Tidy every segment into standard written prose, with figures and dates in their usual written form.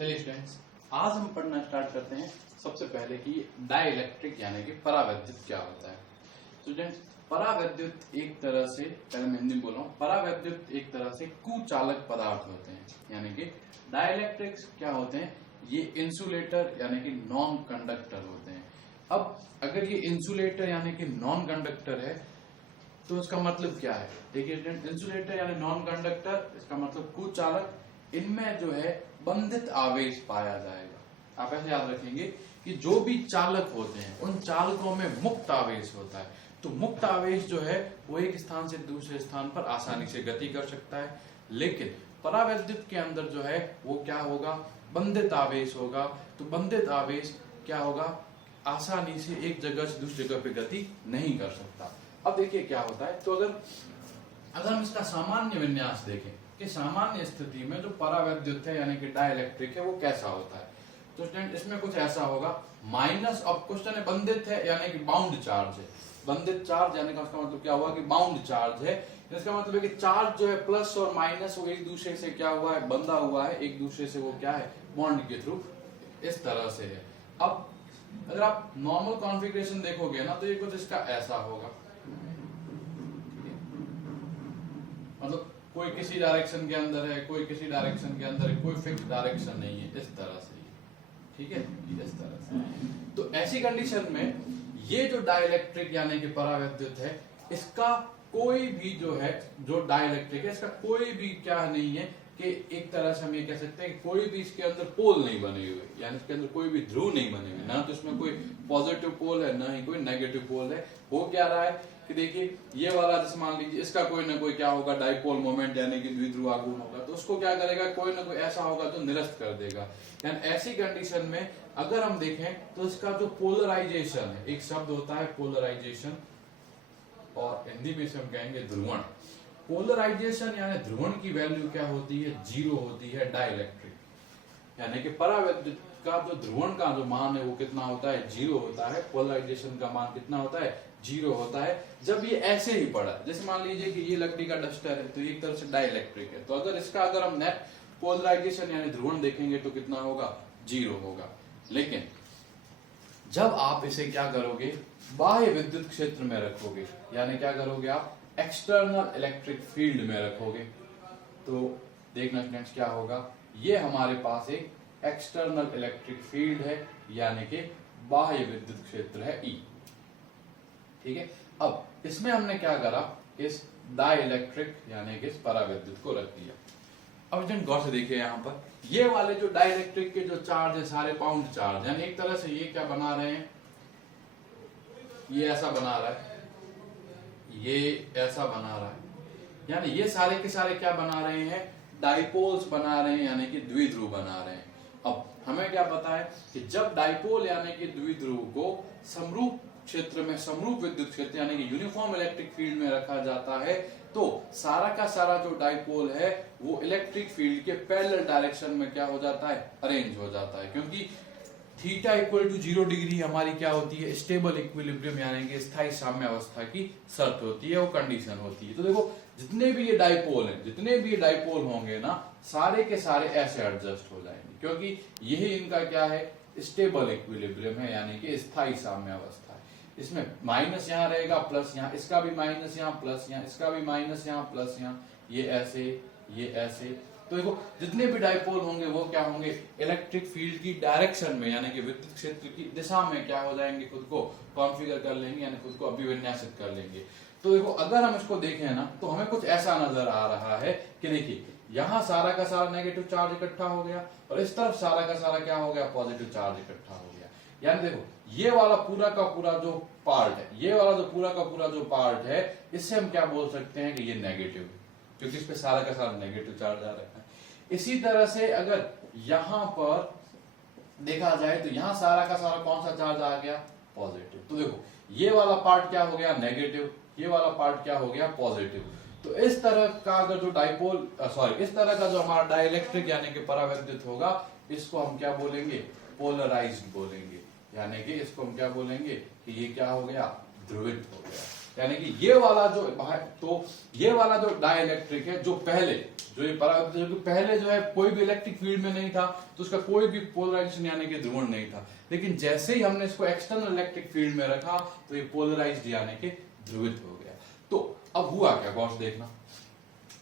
चलिए स्टूडेंट्स, आज हम पढ़ना स्टार्ट करते हैं सबसे पहले कि डाइलेक्ट्रिक यानी कि परावैद्युत क्या होता है। स्टूडेंट्स, परावैद्युत एक तरह से, पहले मैं हिंदी बोल रहा हूँ, परावैद्युत एक तरह से कुचालक पदार्थ होते हैं, यानी कि डाइलेक्ट्रिक्स क्या होते हैं, ये इंसुलेटर यानी कि नॉन कंडक्टर होते हैं। अब अगर ये इंसुलेटर यानी कि नॉन कंडक्टर है तो इसका मतलब क्या है, देखिए इंसुलेटर यानी नॉन कंडक्टर, इसका मतलब कुचालक, इनमें जो है बंधित आवेश पाया जाएगा। आप ऐसे याद रखेंगे कि जो भी चालक होते हैं उन चालकों में मुक्त आवेश होता है, तो मुक्त आवेश जो है वो एक स्थान से दूसरे स्थान पर आसानी से गति कर सकता है। लेकिन परावैद्युत के अंदर जो है वो क्या होगा, बंधित आवेश होगा। तो बंधित आवेश क्या होगा, आसानी से एक जगह से दूसरी जगह पे गति नहीं कर सकता। अब देखिए क्या होता है, तो अगर हम इसका सामान्य विन्यास देखें कि सामान्य स्थिति में जो परावैद्युत है यानी कि डाइलेक्ट्रिक है वो कैसा होता है, तो स्टूडेंट इसमें कुछ ऐसा होगा माइनस, अब क्वेश्चन है बंधित है यानी कि बाउंड चार्ज है, बंधित चार्ज यानी कि उसका मतलब क्या हुआ कि बाउंड चार्ज है। इसका मतलब है कि चार्ज जो है प्लस और माइनस वो एक दूसरे से क्या हुआ है, बंधा हुआ है, एक दूसरे से वो क्या है, बॉन्ड के थ्रू इस तरह से है। अब अगर आप नॉर्मल कॉन्फ़िगरेशन देखोगे ना तो ये कुछ इसका ऐसा होगा, मतलब कोई किसी डायरेक्शन के अंदर है, कोई किसी डायरेक्शन के अंदर है, कोई फिक्स डायरेक्शन नहीं है, इस तरह से, ठीक है, इस तरह से। तो ऐसी कंडीशन में ये जो डाइलेक्ट्रिक यानी कि परावैद्युत है, इसका कोई भी जो है, जो डाइलेक्ट्रिक है, इसका कोई भी क्या नहीं है कि एक तरह से हम ये कह सकते हैं कि कोई भी इसके अंदर पोल नहीं बने हुए, यानी इसके अंदर कोई भी ध्रुव नहीं बने हुए, ना तो इसमें कोई पॉजिटिव पोल है ना ही कोई नेगेटिव पोल है। हो क्या रहा है कि देखिए ये वाला जैसे मान लीजिए इसका कोई ना कोई क्या होगा, डाइपोल मोमेंट यानी कि द्विध्रुव आघूर्ण होगा, तो उसको क्या करेगा, कोई ना कोई ऐसा होगा जो निरस्त कर देगा। यानी ऐसी कंडीशन में अगर हम देखें तो इसका जो पोलराइजेशन है, एक शब्द होता है पोलराइजेशन और हिंदी में इसे हम कहेंगे ध्रुवण। पोलराइजेशन यानी ध्रुवण की वैल्यू क्या होती है, 0 होती है डाइलेक्ट्रिक, यानी कि परावैद्युत का जो ध्रुवण का जो मान है वो कितना होता है, 0 होता है। पोलराइजेशन का मान कितना होता है, 0 होता है। जब ये ऐसे ही पड़ा, जैसे मान लीजिए कि ये लकड़ी का डस्टर है तो एक तरह से डाइलेक्ट्रिक है, तो अगर इसका अगर हम नेट पोलराइजेशन यानी ध्रुवण देखेंगे तो कितना होगा, 0 होगा। लेकिन जब आप इसे क्या करोगे, बाह्य विद्युत क्षेत्र में रखोगे, यानी क्या करोगे आप, एक्सटर्नल इलेक्ट्रिक फील्ड में रखोगे, तो देखना स्टूडेंट्स क्या होगा, ये हमारे पास एक एक्सटर्नल इलेक्ट्रिक फील्ड है यानी कि बाह्य विद्युत क्षेत्र है E, ठीक है। अब इसमें हमने क्या करा, इस डाइलेक्ट्रिक यानी कि इस परावैद्युत को रख दिया। अब स्टूडेंट गौर से देखिए यहाँ पर ये वाले जो डाइलेक्ट्रिक के जो चार्ज है सारे बाउंड चार्ज, यानी एक तरह से ये क्या बना रहे हैं, ये ऐसा बना रहा है, ये ऐसा बना रहा है, यानी ये सारे के सारे क्या बना रहे हैं, डाइपोल्स बना रहे हैं यानी कि द्विध्रुव बना रहे हैं। अब हमें क्या पता है कि जब डाइपोल यानी कि द्विध्रुव को समरूप क्षेत्र में, समरूप विद्युत क्षेत्र यानी कि यूनिफॉर्म इलेक्ट्रिक फील्ड में रखा जाता है, तो सारा का सारा जो डाइपोल है वो इलेक्ट्रिक फील्ड के पैरेलल डायरेक्शन में क्या हो जाता है, अरेंज हो जाता है, क्योंकि थीटा इक्वल टू 0 डिग्री हमारी क्या होती है, स्टेबल इक्विलिब्रियम यानी कि स्थायी साम्यावस्था की शर्त होती है, वो कंडीशन होती है। तो देखो जितने भी ये डाइपोल हैं, जितने भी ये डाइपोल होंगे ना, सारे के सारे ऐसे एडजस्ट हो जाएंगे, क्योंकि यही इनका क्या है, स्टेबल इक्विलिब्रियम है यानी कि स्थायी साम्यावस्था है। इसमें माइनस यहाँ रहेगा, प्लस यहाँ, इसका भी माइनस यहाँ, प्लस यहाँ, इसका भी माइनस यहाँ, प्लस यहाँ, ये ऐसे, ये ऐसे। तो देखो जितने भी डाइपोल होंगे वो क्या होंगे, इलेक्ट्रिक फील्ड की डायरेक्शन में यानी कि विद्युत क्षेत्र की दिशा में क्या हो जाएंगे, खुद को कॉन्फ़िगर कर लेंगे, यानी खुद को अभिविन्यासित कर लेंगे। तो देखो अगर हम इसको देखें ना तो हमें कुछ ऐसा नजर आ रहा है कि देखिए यहाँ सारा का सारा नेगेटिव चार्ज इकट्ठा हो गया और इस तरफ सारा का सारा क्या हो गया, पॉजिटिव चार्ज इकट्ठा हो गया। यानी देखो ये वाला पूरा का पूरा जो पार्ट है, ये वाला जो पूरा का पूरा जो पार्ट है, इससे हम क्या बोल सकते हैं कि ये नेगेटिव है, क्योंकि इस पे सारा का सारा नेगेटिव चार्ज आ रहा है। इसी तरह से अगर यहां पर देखा जाए तो यहां सारा का सारा कौन सा चार्ज आ गया, पॉजिटिव। तो देखो ये वाला पार्ट क्या हो गया, नेगेटिव, ये वाला पार्ट क्या हो गया, पॉजिटिव। तो इस तरह का अगर जो डाइपोल इस तरह का जो हमारा डाइलेक्ट्रिक यानी कि परावैद्युत होगा, इसको हम क्या बोलेंगे, पोलराइज्ड बोलेंगे, यानी कि इसको हम क्या बोलेंगे कि ये क्या हो गया, ध्रुवित हो गया। यानी कि ये वाला जो, तो ये वाला जो डाइलेक्ट्रिक है जो पहले जो ये पराविद्युत, जो पहले जो है कोई भी इलेक्ट्रिक फील्ड में नहीं था तो उसका कोई भी पोलराइजेशन यानी कि ध्रुवण नहीं था, लेकिन जैसे ही हमने इसको एक्सटर्नल इलेक्ट्रिक फील्ड में रखा तो ये पोलराइज्ड यानी कि ध्रुवित हो गया। तो अब हुआ क्या गौर से देखना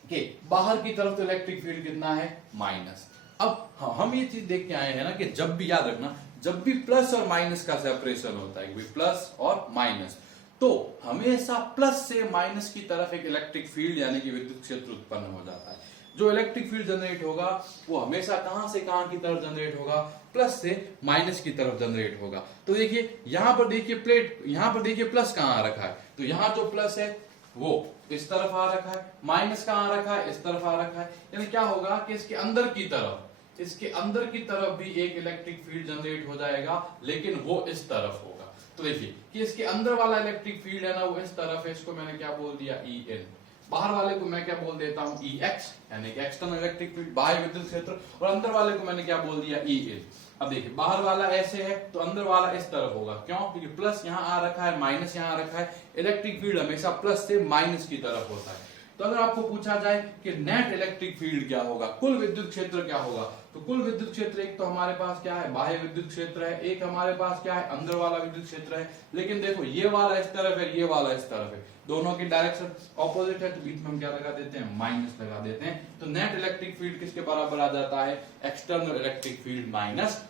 कि बाहर की तरफ तो इलेक्ट्रिक फील्ड कितना है माइनस। अब हम ये चीज देख के आए हैं ना कि जब भी, याद रखना, जब भी प्लस और माइनस का सेपरेशन होता है, प्लस और माइनस, तो हमेशा प्लस से माइनस की तरफ एक इलेक्ट्रिक फील्ड यानी कि विद्युत क्षेत्र उत्पन्न हो जाता है। जो इलेक्ट्रिक फील्ड जनरेट होगा वो हमेशा कहां से कहां की तरफ जनरेट होगा, प्लस से माइनस की तरफ जनरेट होगा। तो देखिए यहां पर देखिए प्लेट, यहां पर देखिए प्लस कहां रखा है, तो यहां जो प्लस है वो इस तरफ आ रखा है, माइनस कहां रखा है, इस तरफ आ रखा है। यानी क्या होगा कि इसके अंदर की तरफ, इसके अंदर की तरफ भी एक इलेक्ट्रिक फील्ड जनरेट हो जाएगा, लेकिन वो इस तरफ होगा। तो देखिए कि इसके अंदर वाला इलेक्ट्रिक फील्ड है ना वो इस तरफ है, इसको मैंने क्या बोल दिया EN। बाहर वाले को मैं क्या बोल देता हूं EX यानी कि एक्सटर्नल इलेक्ट्रिक फील्ड, बाह्य विद्युत क्षेत्र, और अंदर वाले को मैंने क्या बोल दिया EN। अब देखिए बाहर वाला ऐसे है तो अंदर वाला इस तरफ होगा, क्यों? क्योंकि प्लस यहाँ आ रखा है, माइनस यहाँ आ रखा है। इलेक्ट्रिक फील्ड हमेशा प्लस से माइनस की तरफ होता है। तो अगर आपको पूछा जाए कि नेट इलेक्ट्रिक फील्ड क्या होगा, कुल विद्युत क्षेत्र क्या होगा, तो कुल विद्युत क्षेत्र एक तो हमारे पास क्या है, बाह्य विद्युत क्षेत्र है, एक हमारे पास क्या है, अंदर वाला विद्युत क्षेत्र है। लेकिन देखो ये वाला इस तरफ है, ये वाला इस तरफ है, दोनों की डायरेक्शन ऑपोजिट है, तो बीच में हम क्या लगा देते हैं, माइनस लगा देते हैं। तो नेट इलेक्ट्रिक फील्ड किसके बराबर आ जाता है, external electric field minus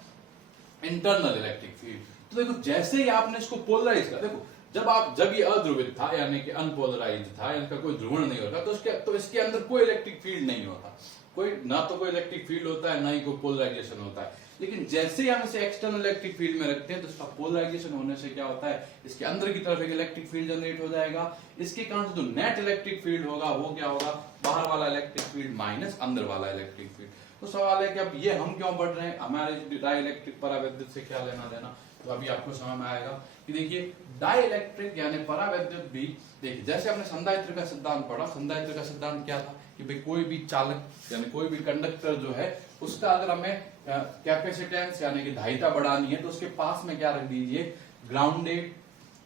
internal electric field. तो देखो जैसे ही आपने इसको पोलराइज कर, देखो जब ये अध्रुवित था यानी कि अनपोलराइज्ड था, इनका कोई ध्रुवण नहीं होता, तो इसके अंदर कोई इलेक्ट्रिक फील्ड नहीं होता, कोई ना तो कोई इलेक्ट्रिक फील्ड होता है ना ही कोई पोलराइजेशन होता है। लेकिन जैसे ही हम इसे एक्सटर्नल इलेक्ट्रिक फील्ड में रखते हैं तो इसका पोलराइजेशन होने से क्या होता है, इसके अंदर की तरफ एक इलेक्ट्रिक फील्ड जनरेट हो जाएगा। इसके कारण जो नेट इलेक्ट्रिक फील्ड होगा वो क्या होगा, बाहर वाला इलेक्ट्रिक फील्ड माइनस अंदर वाला इलेक्ट्रिक फील्ड। तो सवाल है कि अब ये हम क्यों बढ़ रहे हैं, हमारे डाइलेक्ट्रिक परावैद्युत से क्या लेना देना। तो अभी आपको समझ में आएगा कि देखिए डाइलेक्ट्रिक यानी परावैद्युत भी, देखिए जैसे हमने संधारित्र का सिद्धांत पढ़ा, संधारित्र का सिद्धांत क्या था कि भाई कोई भी चालक यानी कोई भी कंडक्टर जो है उसका अगर हमें कैपेसिटेंस यानी कि धारिता बढ़ानी है तो उसके पास में क्या रख दीजिए, ग्राउंडेड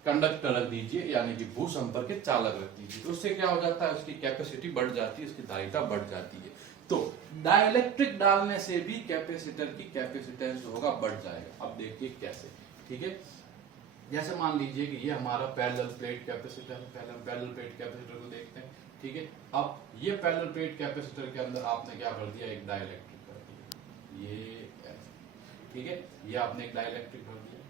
कंडक्टर रख दीजिए यानी कि भू संपर्कित चालक रख दीजिए। तो उससे क्या हो जाता है, उसकी कैपेसिटी बढ़ जाती है, उसकी धारिता बढ़ जाती है। तो डाइलेक्ट्रिक डालने से भी कैपेसिटर की कैपेसिटेंस होगा बढ़ जाएगा। अब देखिए कैसे, ठीक है। जैसे मान लीजिए कि ये हमारा पैरेलल प्लेट कैपेसिटर है, पहले हम पैरेलल प्लेट कैपेसिटर को देखते हैं, ठीक है। अब ये पैरेलल प्लेट कैपेसिटर के अंदर आपने क्या भर दिया, एक डाइलेक्ट्रिक भर दिया, ये ठीक है, ये आपने एक डाइलेक्ट्रिक भर दिया,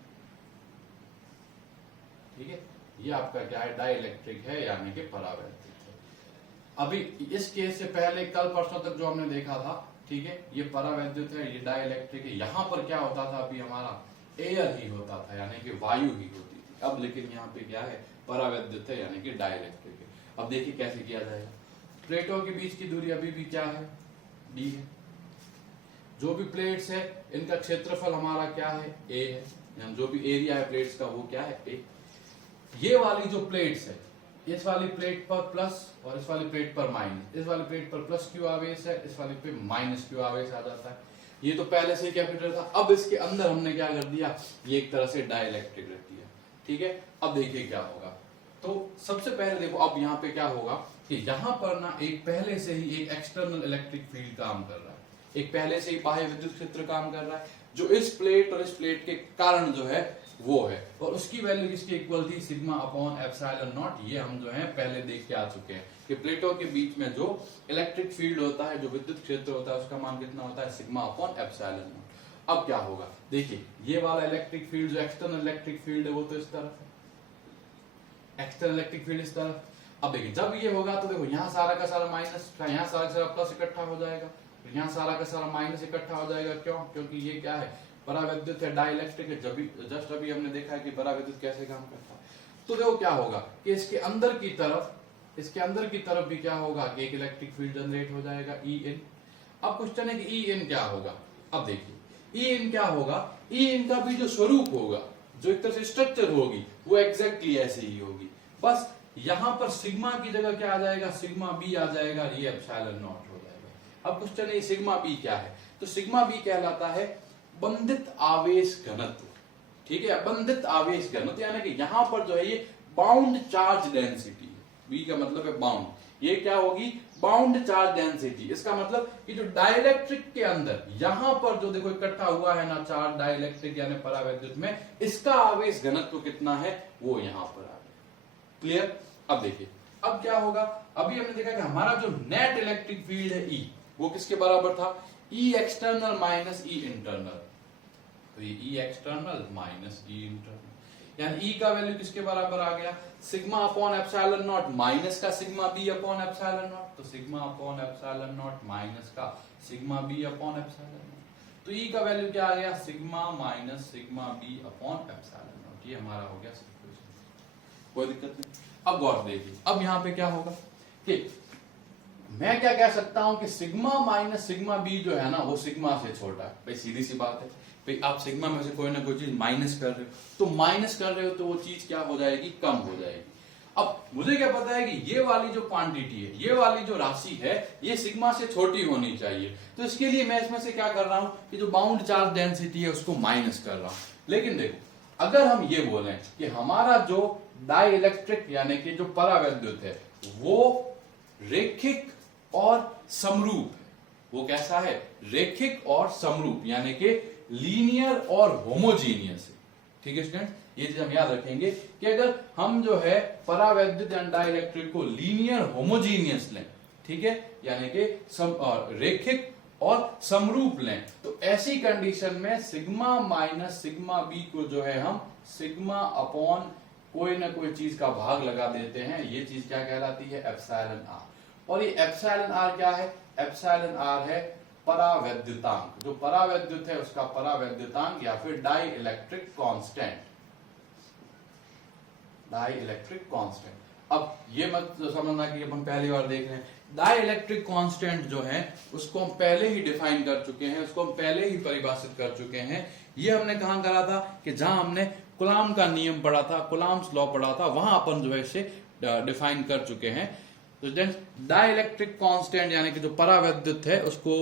ठीक है। ये आपका क्या है, डाइलेक्ट्रिक है यानी कि परावैद्युत है। अभी इस केस से पहले कल परसों तक जो हमने देखा था, ठीक है, ये परावैद्युत है, ये डाइलेक्ट्रिक है। यहाँ पर क्या होता था, अभी हमारा एयर ही होता था यानी कि वायु ही होती थी। अब लेकिन यहाँ पे क्या है, परावैद्युत है यानी कि डाइलेक्ट्रिक है। अब देखिए कैसे किया जाएगा। प्लेटों के बीच की दूरी अभी भी क्या है, d है। जो भी प्लेट्स है इनका क्षेत्रफल हमारा क्या है, a है। जो भी एरिया है प्लेट्स का वो क्या है, a। ये वाली जो प्लेट्स है, इस वाली प्लेट पर प्लस और इस वाली प्लेट पर माइनस, इस वाली प्लेट पर प्लस क्यू आवेश है, इस वाली पे माइनस क्यू आवेश आ जाता है। ये तो पहले से कैपेसिटर था। अब इसके अंदर हमने क्या कर दिया, ये एक तरह से डाइलेक्ट्रिक रख दिया, ठीक है। अब देखिए क्या होगा। तो सबसे पहले देखो अब यहाँ पे क्या होगा कि यहाँ पर ना एक पहले से ही एक एक्सटर्नल इलेक्ट्रिक फील्ड काम कर रहा है, एक पहले से ही बाह्य विद्युत क्षेत्र काम कर रहा है, जो इस प्लेट और इस प्लेट के कारण जो है वो है, और उसकी वैल्यू इसकी इक्वल थी सिग्मा अपॉन एप्सिलॉन नॉट। ये हम जो है पहले देख के आ चुके हैं कि प्लेटों के बीच में जो इलेक्ट्रिक फील्ड होता है, जो विद्युत क्षेत्र होता है, उसका मान कितना होता है, सिग्मा अपॉन एप्सिलॉन नॉट। अब क्या होगा, देखिए ये वाला इलेक्ट्रिक फील्ड जो एक्सटर्नल इलेक्ट्रिक फील्ड है वो तो इस तरफ है, एक्सटर्नल इलेक्ट्रिक फील्ड इस तरफ। अब देखिए जब ये होगा तो देखो यहाँ सारा का सारा माइनस, यहाँ सारा का सारा प्लस इकट्ठा हो जाएगा, यहाँ सारा का सारा माइनस इकट्ठा हो जाएगा। क्यों? क्योंकि ये क्या है, परावैद्युत है, डाइलेक्ट्रिक है। जस्ट अभी हमने देखा है कि परावैद्युत कैसे काम करता है। तो देखो क्या होगा कि इसके अंदर की तरफ भी क्या होगा कि एक इलेक्ट्रिक फील्ड जनरेट हो जाएगा, EN। अब क्वेश्चन है कि EN क्या होगा। अब देखिए EN क्या होगा, EN का भी जो स्वरूप होगा, जो एक तरह से स्ट्रक्चर होगी, वो एग्जैक्टली ऐसे ही होगी। बस यहां पर सिग्मा की जगह क्या आ जाएगा, सिग्मा बी आ जाएगा, ये एप्सिलॉन नॉट हो जाएगा। अब क्वेश्चन है सिग्मा बी क्या है, तो सिग्मा बी कहलाता है बंधित आवेश घनत्व, ठीक है। बंधित आवेश घनत्व यानी कि यहां पर जो है ये बाउंड चार्ज डेंसिटी, बी का मतलब है बाउंड, ये क्या होगी, बाउंड चार्ज डेंसिटी, इसका मतलब कि जो डाइलेक्ट्रिक के अंदर यहां पर जो देखो इकट्ठा हुआ है ना चार्ज डाइलेक्ट्रिक यानी परावैद्युत में, इसका आवेश घनत्व कितना है वो यहां पर आ गया। क्लियर? अब देखिए अब क्या होगा, अभी हमने देखा कि हमारा जो नेट इलेक्ट्रिक फील्ड है ई, वो किसके बराबर था, E external minus E internal. तो ये E external minus E internal, यानी ई का वैल्यू किसके बराबर आ गया, sigma upon epsilon naught minus का sigma B upon epsilon naught. तो sigma upon epsilon naught minus का sigma B upon epsilon naught. तो ई का वैल्यू क्या आ गया, sigma minus sigma B upon epsilon naught. ये हमारा हो गया सिक्वेशन, कोई दिक्कत नहीं। अब गौर देखिए, अब यहां पे क्या होगा कि मैं क्या कह सकता हूं कि सिग्मा माइनस सिग्मा बी जो है ना वो सिग्मा से छोटा है। भाई सीधी सी बात है, भाई आप सिग्मा में से कोई ना कोई चीज माइनस कर रहे हो, तो माइनस कर रहे हो तो वो चीज क्या हो जाएगी, कम हो जाएगी। अब मुझे क्या पता है कि ये वाली जो क्वांटिटी है, ये वाली जो राशि है, ये सिग्मा से छोटी होनी चाहिए। तो इसके लिए मैं इसमें से क्या कर रहा हूं कि जो बाउंड चार्ज डेंसिटी है उसको माइनस कर रहा हूं। लेकिन देखो अगर हम ये बोलें कि हमारा जो डाई इलेक्ट्रिक यानी कि जो परावैद्युत है वो रेखिक और समरूप है, वो कैसा है, रेखिक और समरूप यानी कि लीनियर और होमोजीनियस है। ठीक है स्टूडेंट, ये चीज हम याद रखेंगे कि अगर हम जो है परावैद्युत एंड डाइलेक्ट्रिक को लीनियर होमोजीनियस लें, ठीक है, यानी कि रेखिक और समरूप लें, तो ऐसी कंडीशन में सिग्मा माइनस सिग्मा बी को जो है हम सिग्मा अपॉन कोई ना कोई चीज का भाग लगा देते हैं। ये चीज क्या कहलाती है, एप्सिलॉन आर। और ये एप्सिलॉन आर क्या है, एप्सिलॉन आर है परावैद्युतांक। जो परावैद्युत है उसका परावैद्युतांक या फिर dielectric constant, dielectric constant. अब ये मत समझना कि अपन पहली बार देख रहे हैं, डाई इलेक्ट्रिक कांस्टेंट जो है उसको हम पहले ही डिफाइन कर चुके हैं, उसको हम पहले ही परिभाषित कर चुके हैं। ये हमने कहां करा था कि जहां हमने कुलाम का नियम पढ़ा था, कुलाम्स लॉ पढ़ा था, वहां अपन जो है इसे डिफाइन कर चुके हैं। तो डाई इलेक्ट्रिक कांस्टेंट यानी कि जो परावैद्युत है उसको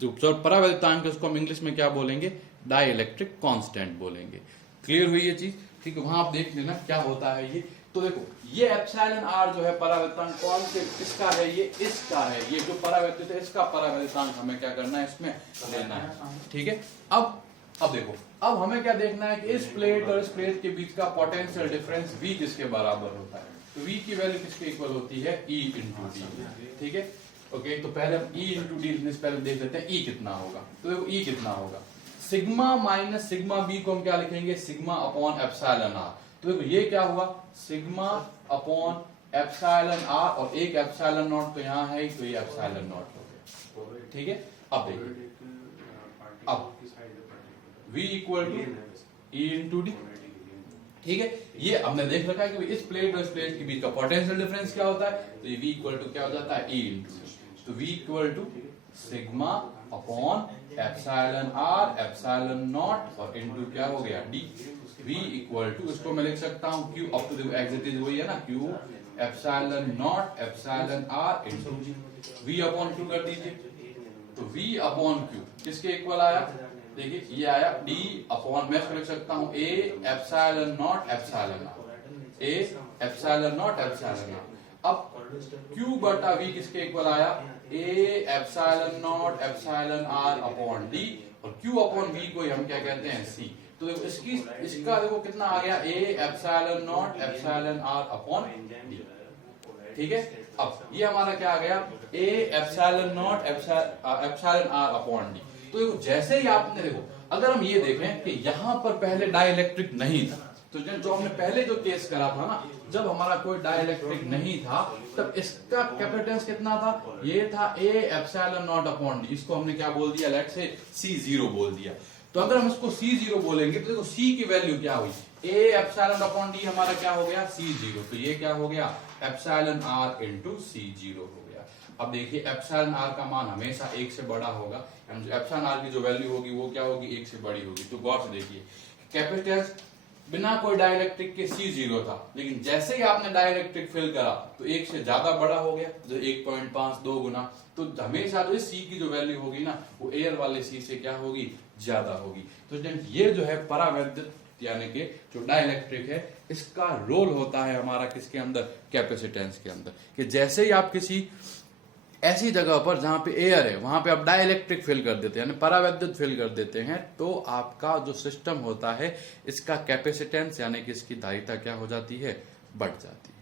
जो परावैद्युतांक है उसको हम इंग्लिश में क्या बोलेंगे, डाई इलेक्ट्रिक कांस्टेंट बोलेंगे। क्लियर हुई ये चीज? ठीक है, वहां आप देख लेना क्या होता है ये। तो देखो ये एप्सिलॉन आर जो है परावैद्युतांक कौन से किसका है, ये इसका है। ये जो परावैद्युत है इसका परावैद्युतांक हमें क्या करना है, इसमें लेना है। ठीक है, अब देखो अब हमें क्या देखना है कि इस प्लेट और इस प्लेट के बीच का पोटेंशियल डिफरेंस V किसके बराबर होता है। तो V की वैल्यू किसके इक्वल होती है, E इंटू डी। ठीक है, ओके, तो पहले हम E इंटू डी पहले देख लेते हैं E कितना होगा। तो देखो E कितना होगा, सिग्मा माइनस सिग्मा बी को हम क्या लिखेंगे, सिग्मा अपॉन एप्सिलॉन आर। तो देखो ये क्या हुआ, सिग्मा अपॉन एप्सिलॉन आर और एक एप्सिलॉन नॉट तो यहाँ है, तो ये एप्सिलॉन नॉट हो गया। ठीक है, अब देखिए अब V equal to E into D. ठीक है, ये हमने देख रखा है कि इस प्लेट और इस प्लेट के बीच का पोटेंशियल डिफरेंस क्या होता है, तो ये V इक्वल टू क्या हो जाता है, E इंटू डी। तो V equal to sigma upon epsilon R epsilon naught और इंटू क्या हो गया D। V इक्वल टू इसको मैं लिख सकता हूं Q, अब तो देखो एग्जैक्ट वही है ना, Q epsilon naught epsilon R into G। V upon Q कर दीजिए, तो V अपॉन Q किसके इक्वल आया, देखिए ये आया D अपॉन, मैं इसको लिख सकता हूं A epsilon naught epsilon R, A epsilon naught epsilon R. अब Q बटा V किसके इक्वल आया, A epsilon naught epsilon R upon D, और Q अपॉन V को हम क्या कहते हैं, C। तो देखो इसका देखो कितना आ गया, A epsilon naught epsilon R upon D। ठीक है, अब ये हमारा क्या आ गया, A epsilon naught epsilon R upon D। तो देखो जैसे ही आपने देखो अगर हम ये देखें कि यहां पर पहले डाइलेक्ट्रिक नहीं था, तो जो हमने पहले जो केस करा था ना, जब हमारा कोई डाइलेक्ट्रिक नहीं था तब इसका कैपेसिटेंस कितना था, ये था A epsilon not upon D। इसको हमने क्या बोल दिया, लेट्स से C0 बोल दिया। तो अगर हम इसको C0 बोलेंगे तो देखो C की वैल्यू क्या हुई, A एप्सिलॉन अपॉन D हमारा क्या हो गया, C0। तो ये क्या हो गया, एप्सिलॉन R इंटू C0 हो गया। अब देखिए एप्सिलॉन R का मान हमेशा 1 से बड़ा होगा, एप्सिलॉन R की जो वैल्यू होगी वो क्या होगी, 1 से बड़ी होगी। तो गौर से देखिए कैपेसिटेंस बिना कोई डाइलेक्ट्रिक के C0 था, लेकिन जैसे ही आपने डाइलेक्ट्रिक फिल करा तो 1 से ज्यादा बड़ा हो गया, जो 1.5 2 गुना। तो हमेशा जो C की जो वैल्यू होगी ना वो एयर वाले C से क्या होगी, ज्यादा होगी। तो ये जो है परावैद्युत यानी कि जो डाइलेक्ट्रिक है इसका रोल होता है हमारा किसके अंदर, कैपेसिटेंस के अंदर, कि जैसे ही आप किसी ऐसी जगह पर जहां पे एयर है वहां पे आप डाइलेक्ट्रिक फिल कर देते हैं, यानी परावैद्युत फिल कर देते हैं, तो आपका जो सिस्टम होता है इसका कैपेसिटेंस यानी कि इसकी धारिता क्या हो जाती है, बढ़ जाती है।